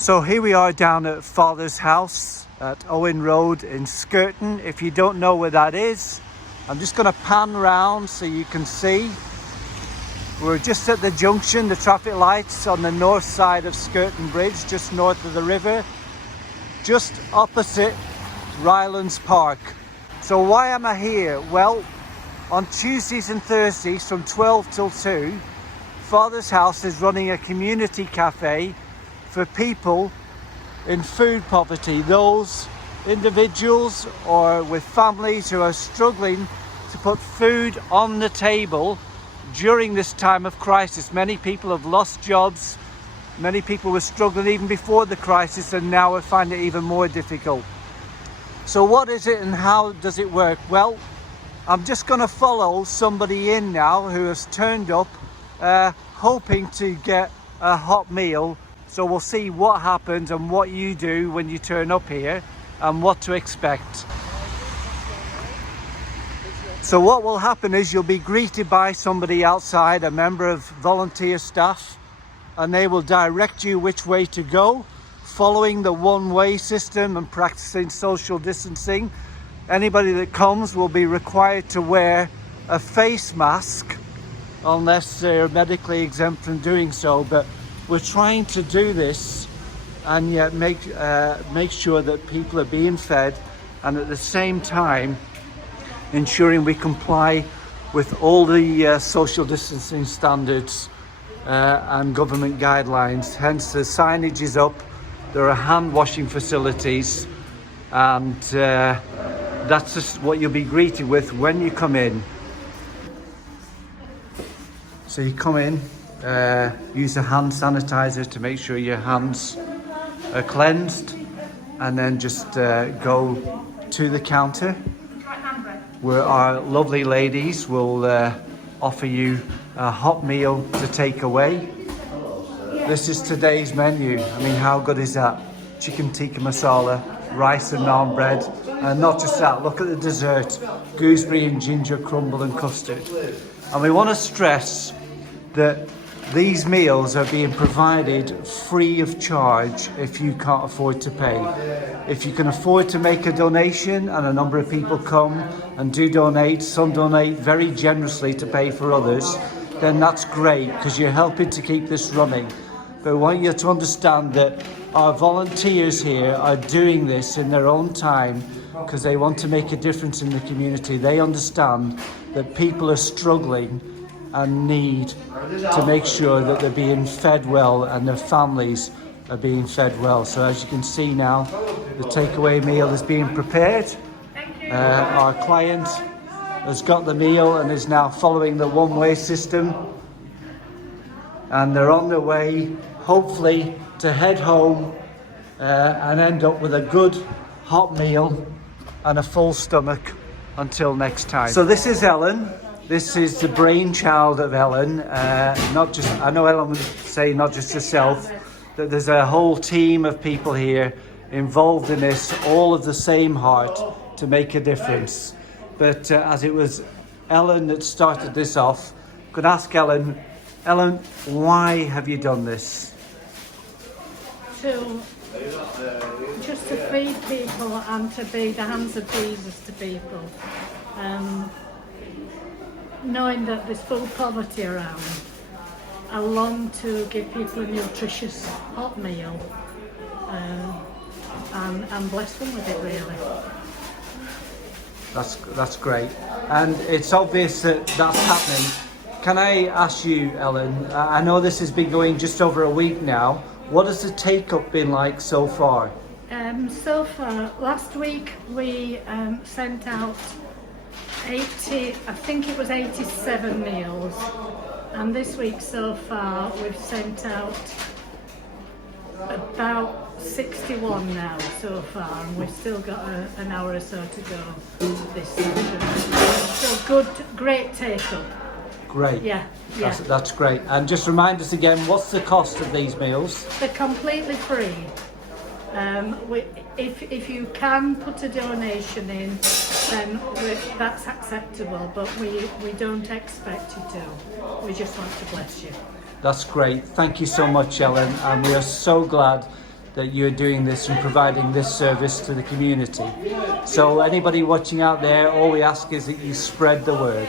So here we are down at Father's house at Owen Road in Skirton. If you don't know where that is, I'm just going to pan round so you can see. We're just at the junction, the traffic lights on the north side of Skirton Bridge, just north of the river, just opposite Rylands Park. So why am I here? Well, on Tuesdays and Thursdays from 12 till 2, Father's house is running a community cafe for people in food poverty, those individuals or with families who are struggling to put food on the table during this time of crisis. Many people have lost jobs, many people were struggling even before the crisis, and now are finding it even more difficult. So what is it and how does it work? Well, I'm just going to follow somebody in now who has turned up hoping to get a hot meal. So we'll see what happens and what you do when you turn up here and what to expect. So what will happen is you'll be greeted by somebody outside, a member of volunteer staff, and they will direct you which way to go, following the one-way system and practicing social distancing. Anybody that comes will be required to wear a face mask unless they're medically exempt from doing so. But we're trying to do this and yet make sure that people are being fed, and at the same time ensuring we comply with all the social distancing standards and government guidelines. Hence the signage is up, there are hand washing facilities, and that's just what you'll be greeted with when you come in. So you come in, use a hand sanitizer to make sure your hands are cleansed, and then just go to the counter where our lovely ladies will offer you a hot meal to take away. This is today's menu. I mean, how good is that? Chicken tikka masala, rice and naan bread, and not just that, look at the dessert, gooseberry and ginger crumble and custard. And we want to stress that these meals are being provided free of charge if you can't afford to pay. If you can afford to make a donation, and a number of people come and do donate, some donate very generously to pay for others, then that's great because you're helping to keep this running. But I want you to understand that our volunteers here are doing this in their own time because they want to make a difference in the community. They understand that people are struggling and need to make sure that they're being fed well and their families are being fed well. So as you can see now, the takeaway meal is being prepared. Our client has got the meal and is now following the one-way system, and they're on their way hopefully to head home and end up with a good hot meal and a full stomach until next time. So this is Ellen. This is the brainchild of Ellen. Not just, I know Ellen would say not just herself, that there's a whole team of people here involved in this, all of the same heart to make a difference. But as it was Ellen that started this off, I could ask Ellen, why have you done this? Just to feed people and to be the hands of Jesus to people. Knowing that there's food poverty around, I long to give people a nutritious hot meal and bless them with it, really. That's great, and it's obvious that that's happening. Can I ask you, Ellen, I know this has been going just over a week now, what has the take-up been like so far? So far, last week we sent out 80, I think it was 87 meals, and this week so far we've sent out about 61 now so far, and we've still got an hour or so to go this session. So good, great take-up. Great. Yeah. That's great. And just remind us again, what's the cost of these meals? They're completely free. If you can put a donation in, then that's acceptable, but we don't expect you to. We just want to bless you. That's great. Thank you so much, Ellen, and we are so glad that you're doing this and providing this service to the community. So anybody watching out there, all we ask is that you spread the word.